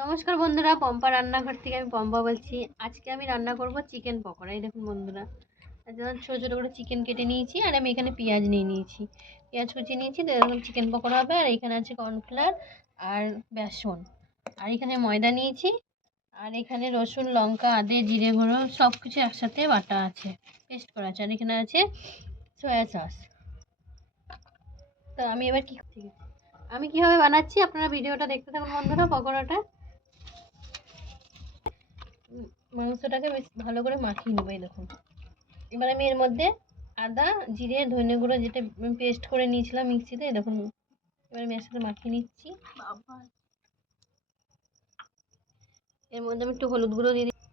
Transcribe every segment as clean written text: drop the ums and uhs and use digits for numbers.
নমস্কার বন্ধুরা, পম্পা রান্নাঘর থেকে আমি পম্পা বলছি। আজকে আমি রান্না করব চিকেন পকোড়া। এই দেখুন বন্ধুরা, যেমন ছোটো ছোটো করে চিকেন কেটে নিয়েছি, আর আমি এখানে পেঁয়াজ নিয়ে নিয়েছি, পেঁয়াজ কুচি নিয়েছি। তো এরকম চিকেন পকোড়া হবে। আর এখানে আছে কর্নফ্লাওয়ার আর বেসন, আর এখানে ময়দা নিয়েছি, আর এখানে রসুন, লঙ্কা, আদে, জিরে গুঁড়ো সব কিছু একসাথে বাটা আছে, পেস্ট করা আছে। আর এখানে আছে সয়া সস। তো আমি এবার আমি কীভাবে বানাচ্ছি আপনারা ভিডিওটা দেখতে থাকুন বন্ধুরা। পকোড়াটা মাংসটাকে বেশ ভালো করে মাখিয়ে নেবো। এই দেখুন, এবার আমি এর মধ্যে আদা, জিরে, ধনে গুঁড়ো যেটা পেস্ট করে নিয়েছিলাম মিক্সিতে, এই দেখুন এবার আমি একসাথে মাখিয়ে নিচ্ছি। এর মধ্যে আমি একটু হলুদ গুঁড়ো দিয়ে দিচ্ছি।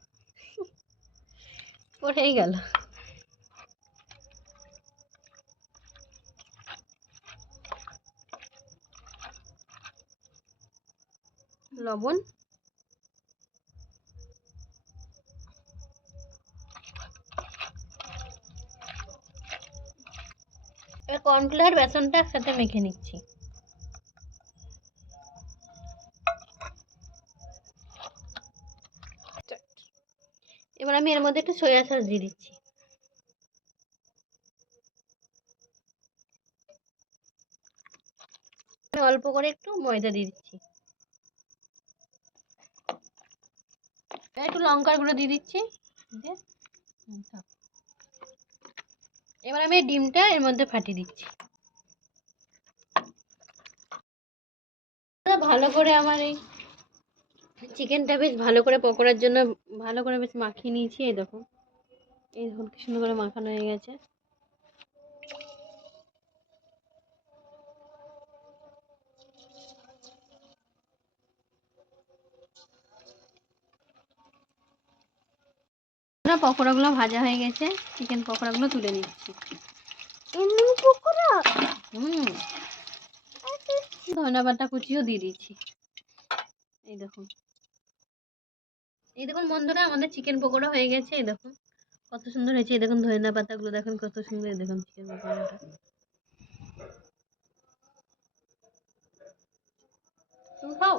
ওটাই গেল। লবণ, এবার কর্নফ্লাওয়ার বেসনটা একসাথে মেখে নিচ্ছি। এবার আমি এর মধ্যে একটু সয়া সস দিয়ে দিচ্ছি। অল্প করে একটু ময়দা দিয়ে দিচ্ছি, একটু লঙ্কার গুঁড়ো দিয়ে দিচ্ছি। এবার আমি ডিমটা এর মধ্যে ফাটিয়ে দিচ্ছি। ভালো করে আমার এই চিকেনটা বেশ ভালো করে পকোড়ার জন্য ভালো করে বেশ মাখিয়ে নিয়েছি। এই দেখুন, এই দেখুন কি সুন্দর করে মাখানো হয়ে গেছে। পকোড়াগুলো ভাজা হয়ে গেছে, চিকেন পকোড়াগুলো তুলে নিচ্ছি। ধনে পাতা কুচিও দিয়ে দিচ্ছি। এই দেখুন, এই দেখুন বন্ধুরা, আমাদের চিকেন পকোড়া হয়ে গেছে। এই দেখুন কত সুন্দর হয়েছে। এই দেখুন ধনে পাতাগুলো দেখুন কত সুন্দর। এই দেখুন চিকেন পকোড়াটা। তুমি খাও।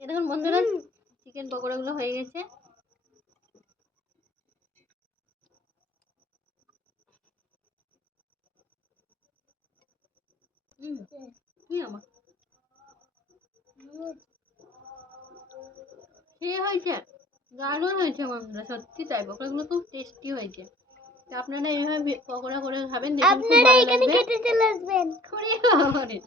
এই দেখুন বন্ধুরা, চিকেন পকোড়াগুলো হয়ে গেছে। কি আমার খেয়ে হয়েছে, দারুণ হয়েছে বন্ধুরা, সত্যি তাই। পকোড়াগুলো খুব টেস্টি হয়েছে। তো আপনারা এইভাবে পকোড়া করে খাবেন, দেখবেন খুব ভালো লাগবে।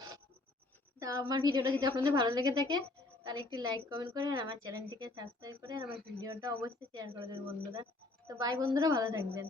তা আমার ভিডিওটা যদি আপনাদের ভালো লেগে থাকে তাহলে একটি লাইক কমেন্ট করে, আর আমার চ্যানেলটিকে সাবস্ক্রাইব করে, আর আমার ভিডিওটা অবশ্যই শেয়ার করে দেবেন বন্ধুরা। তো বাই বন্ধুরা, ভালো থাকবেন।